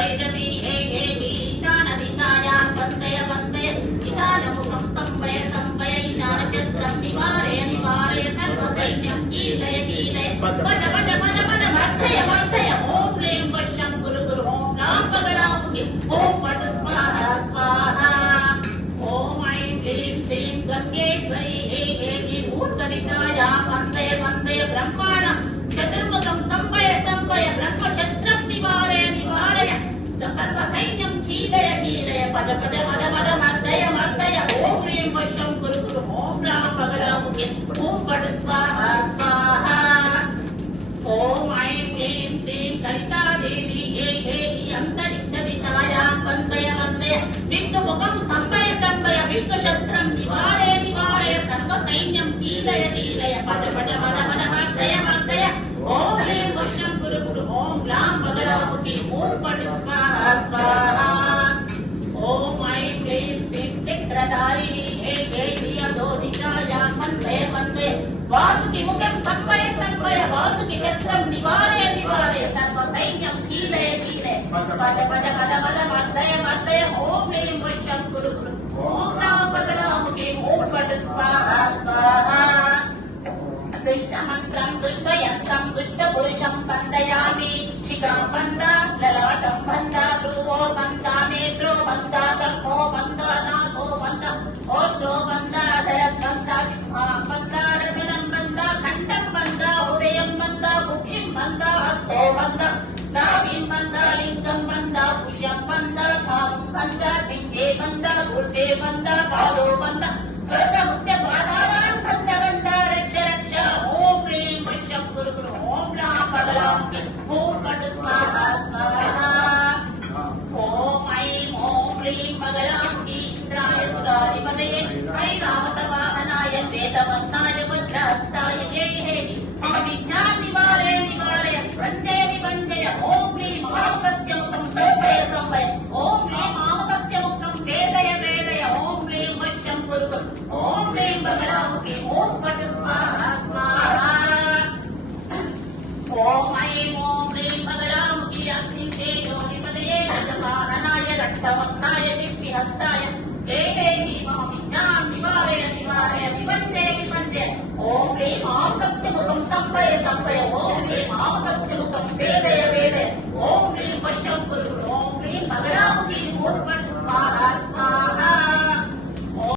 भैरवी हे हे ईशान दिशायां वन्दय वन्दय ईशानमुखं स्तम्भय स्तम्भय ईशानचक्रं निवारय निवारय सर्वदैन्यं कीलय कीलय पद पद पद पद वर्धय वर्धय ॐ क्लीं वशं गुरु गुरु ॐ रां पगडामुखि ॐ पट स्वाहा स्वाहा ॐ ऐं क्लीं श्रीं गङ्गेश्वरी हे हे ऊर्ध्वदिशायां वन्दय वन्दय ब्रह्माणं चतुर्मुखं स्तम्भय स्तम्भय ब्रह्मशस्त्रं निवारय निवारय सर्वसैन्यं कीलय कीलय पद पद पद पद मर्दय मर्दय ॐ क्लीं वशं गुरु गुरु ॐ रां पगडामुखि ॐ पट स्वाहा स्वाहा ॐ ऐं क्लीं श्रीं कलिता देवी हे हे अन्तरिक्ष दिशायां वन्दय वन्दय विष्णुमुखं स्तम्भय स्तम्भय विष्णुशस्त्रं निवारय निवारय सर्वसैन्यं कीलय कीलय पद पद पद पद मर्दय मर्दय ॐ क्लीं वशं गुरु गुरु ॐ रां पगडामुखि ॐ पट स्वाहा स्वाहा ॐ ऐं क्लीं श्रीं चक्रधारिणी हे हे अधो दिशायां वन्दय वन्दय वासुकिमुखं स्तम्भय स्तम्भय वासुकिशस्त्रं निवारय निवारय सर्वसैन्यं कीलय कीलय पद पद पद पद मर्दय मर्दय ॐ क्लीं वशं गुरु गुरु ॐ रां पगडामुखि ॐ पट स्वाहा स्वाहा दुष्टमन्त्रं दुष्टयन्त्रं दुष्टपुरुषं बन्धयामि शिखां बन्धा ललाटं बन्धा भ्रुवो बन्धा नेत्रो बन्धा ब्रह्मो बन्धा नासो बन्धा ओष्ठो बन्धा धरं बन्धा सिंहां बन्धा रगनं बन्धा कण्ठं बन्धा हृदयं बन्धा कुक्षिं बन्धा हस्तो बन्धा नाभिं बन्धा लिङ्गं बन्धा कुशं बन्धा शां बन्धा सिंहे बन्धा गुर्दे बन्धा पादो बन्धा स्वर्गमुख्य पादानां बन्धा बन्धा गुरु गुरु ॐ रां पगडामुखि ॐ पट स्वाहा स्वाहा ॐ ऐं ॐ क्लीं पगडामुखि इन्द्राय सुराधिपतये ऐरावतवाहनाय श्वेतवर्णाय वज्रहस्ताय ये हे अविद्यां निवारय निवारय वन्दे निवन्दय ॐ क्लीं मामकस्य मुखं स्तम्भय स्तम्भय ॐ क्लीं मामकस्य मुखं वेदय वेदय ॐ क्लीं वशं गुरु गुरु ॐ क्लीं पगडामुखि ॐ पट स्वाहा स्वाहा ॐ ऐं ॐ क्लीं पगडामुखि अग्निशे योनिपतये रजवाहनाय रक्तवर्णाय चित्तिहस्ताय हे हे मामिज्ञां निवारय निवारय विवन्दे विवन्दे ॐ क्लीं मामकस्य मुखं स्तम्भय स्तम्भय